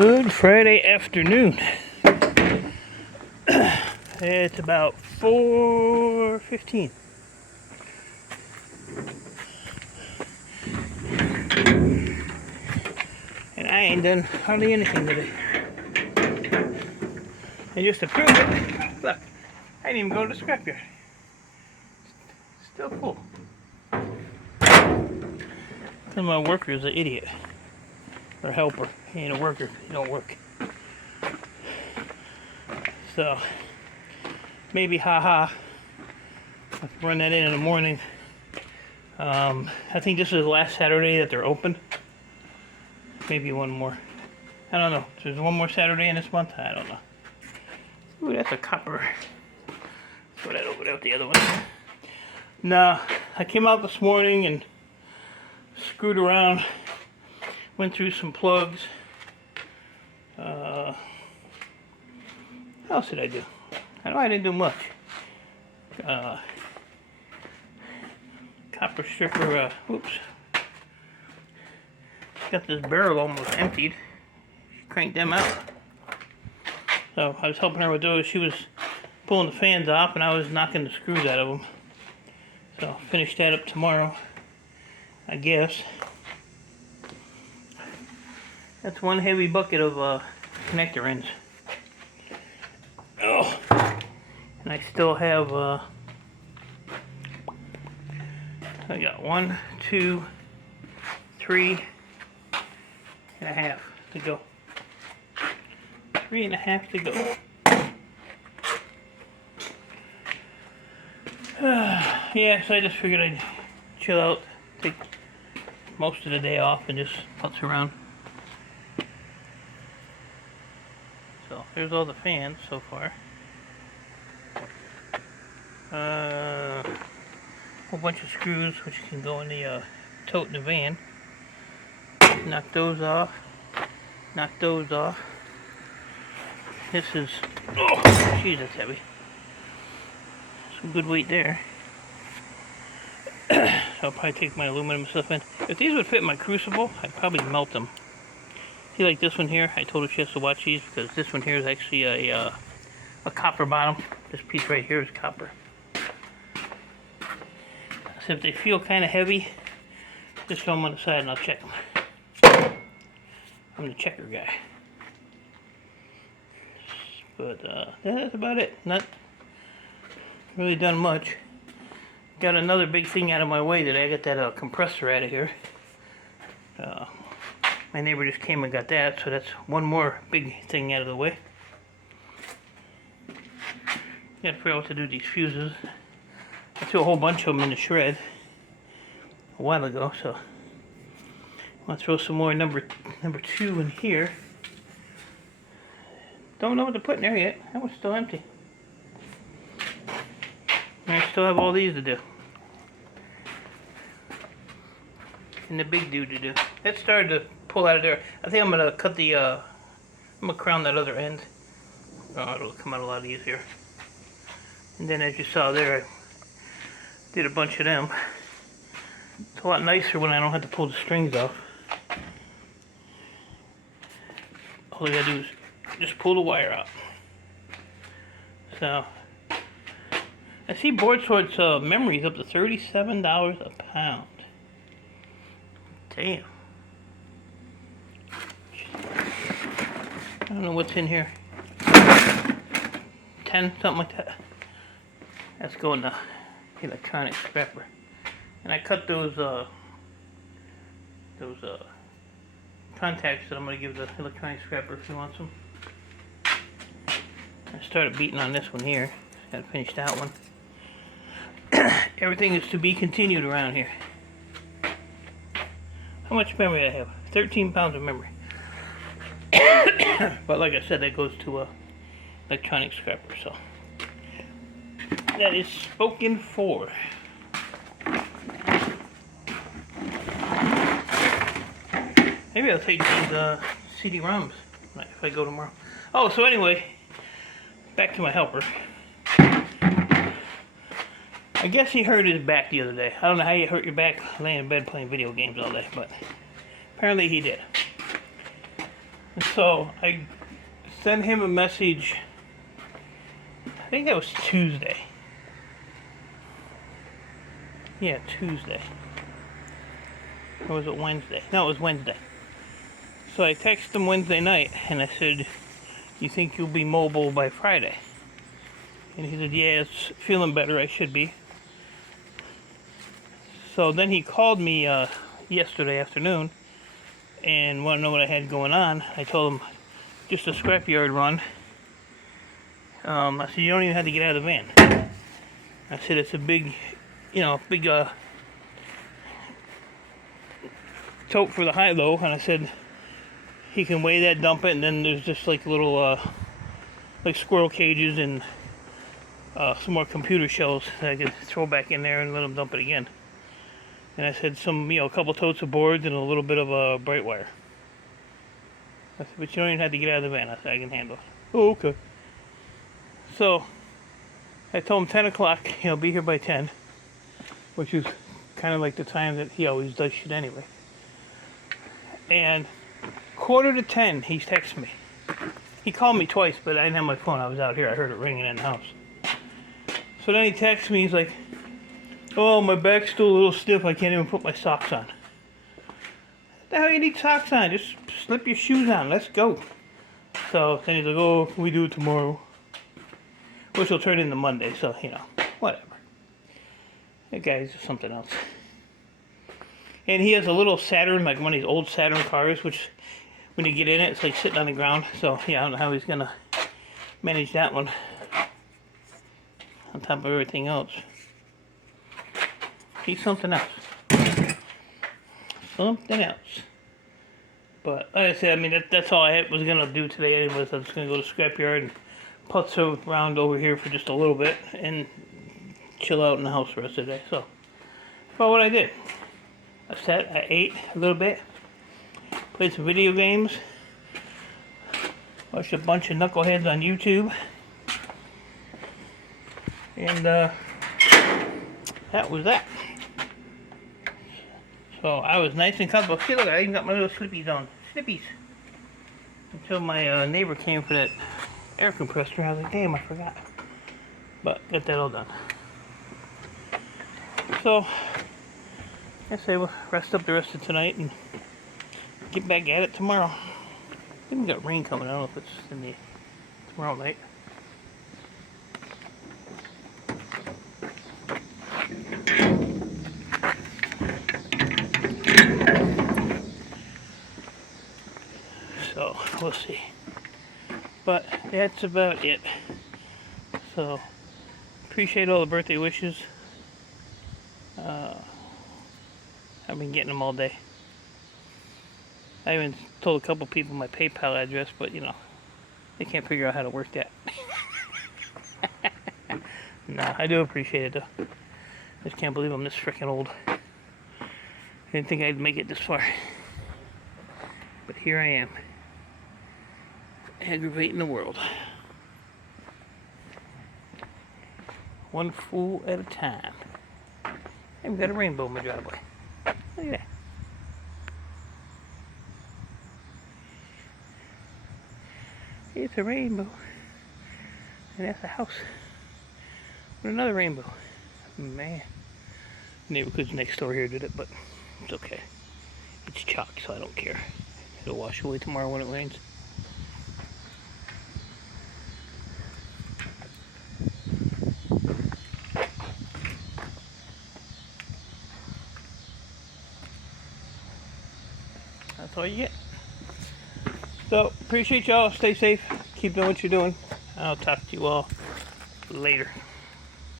Good Friday afternoon. It's about 4:15. And I ain't done hardly anything today. And just to prove it, look, I didn't even go to the scrapyard. Still full. Because my worker is an idiot. Or helper. He ain't a worker. He don't work. So, maybe haha. I'll run that in the morning. I think this is the last Saturday that they're open. Maybe one more. I don't know. There's one more Saturday in this month? I don't know. Ooh, that's a copper. Throw that over there with the other one. No, I came out this morning and screwed around. Went through some plugs. What else did I do? I know I didn't do much. Copper stripper, whoops. Got this barrel almost emptied. She cranked them out. So I was helping her with those. She was pulling the fans off and I was knocking the screws out of them. So I'll finish that up tomorrow, I guess. That's one heavy bucket of connector ends. Oh, and I still have, I got 1, 2, 3 and a half to go. 3 and a half to go. Yeah, so I just figured I'd chill out, take most of the day off and just putz around. So there's all the fans so far. Whole bunch of screws which can go in the tote in the van. Knock those off. Knock those off. This is, oh, jeez, that's heavy. Some good weight there. So I'll probably take my aluminum stuff in. If these would fit my crucible, I'd probably melt them. See, like this one here, I told her she has to watch these because this one here is actually a copper bottom. This piece right here is copper. So if they feel kind of heavy, just throw them on the side and I'll check them. I'm the checker guy. But that's about it. Not really done much. Got another big thing out of my way today. I got that compressor out of here. My neighbor just came and got that, so that's one more big thing out of the way. Gotta figure out what to do with these fuses. I threw a whole bunch of them in the shred a while ago, so I'll throw some more number 2 in here. Don't know what to put in there yet. That one's still empty. And I still have all these to do. And the big dude to do. It started to pull out of there. I think I'm gonna cut the I'm gonna crown that other end. Oh, it'll come out a lot easier. And then as you saw there, I did a bunch of them. It's a lot nicer when I don't have to pull the strings off. All I gotta do is just pull the wire out. So I see Board Sorts memories up to $37 a pound. Damn. I don't know what's in here. 10, something like that. That's going to electronic scrapper. And I cut those contacts that I'm going to give the electronic scrapper if he wants them. I started beating on this one here. Got to finish that one. Everything is to be continued around here. How much memory I have? 13 pounds of memory. But like I said, that goes to a electronic scrapper, so that is spoken for. Maybe I'll take these CD-ROMs if I go tomorrow. Oh, so anyway, back to my helper. I guess he hurt his back the other day. I don't know how you hurt your back laying in bed playing video games all day, but apparently he did. And so I sent him a message, I think that was Tuesday. Yeah, Tuesday. Or was it Wednesday? No, it was Wednesday. So I texted him Wednesday night and I said, you think you'll be mobile by Friday? And he said, yeah, it's feeling better, I should be. So then he called me yesterday afternoon and wanted to know what I had going on. I told him just a scrapyard run. I said, you don't even have to get out of the van. I said, it's a big, big tote for the high-low. And I said, he can weigh that, dump it, and then there's just like little, like squirrel cages and some more computer shells that I could throw back in there and let him dump it again. And I said a couple totes of boards and a little bit of bright wire. I said, but you don't even have to get out of the van. I said, I can handle it. Oh, okay. So I told him 10 o'clock, be here by 10, which is kind of like the time that he always does shit anyway. And 9:45, he texted me. He called me twice, but I didn't have my phone. I was out here. I heard it ringing in the house. So then he texts me. He's like, oh, my back's still a little stiff. I can't even put my socks on. What the hell you need socks on? Just slip your shoes on. Let's go. So then he's like, oh, we do it tomorrow. Which will turn into Monday, so, whatever. That guy's just something else. And he has a little Saturn, like one of these old Saturn cars, which when you get in it, it's like sitting on the ground. So, yeah, I don't know how he's going to manage that one on top of everything else. He's something else. Something else. But, like I said, that's all I was going to do today anyways. I was going to go to Scrapyard and putz around over here for just a little bit and chill out in the house the rest of the day. So, that's about what I did. I ate a little bit, played some video games, watched a bunch of knuckleheads on YouTube, and that was that. So I was nice and comfortable. See, look, I even got my little slippies on. Slippies. Until my neighbor came for that air compressor. I was like, damn, I forgot. But got that all done. So I say we'll rest up the rest of tonight and get back at it tomorrow. I think we got rain coming. I don't know if it's in the tomorrow night. So we'll see. But that's about it. So appreciate all the birthday wishes. I've been getting them all day. I even told a couple people my PayPal address, but they can't figure out how to work that. No, I do appreciate it though. I just can't believe I'm this freaking old. I didn't think I'd make it this far. But here I am. Aggravating the world. One fool at a time. I've got a rainbow in my driveway. Look at that. It's a rainbow. And that's a house with another rainbow. Man. Neighborhood's next door here did it, but it's okay. It's chalk, so I don't care. It'll wash away tomorrow when it rains. That's all you get. So, appreciate y'all. Stay safe. Keep doing what you're doing. I'll talk to you all later.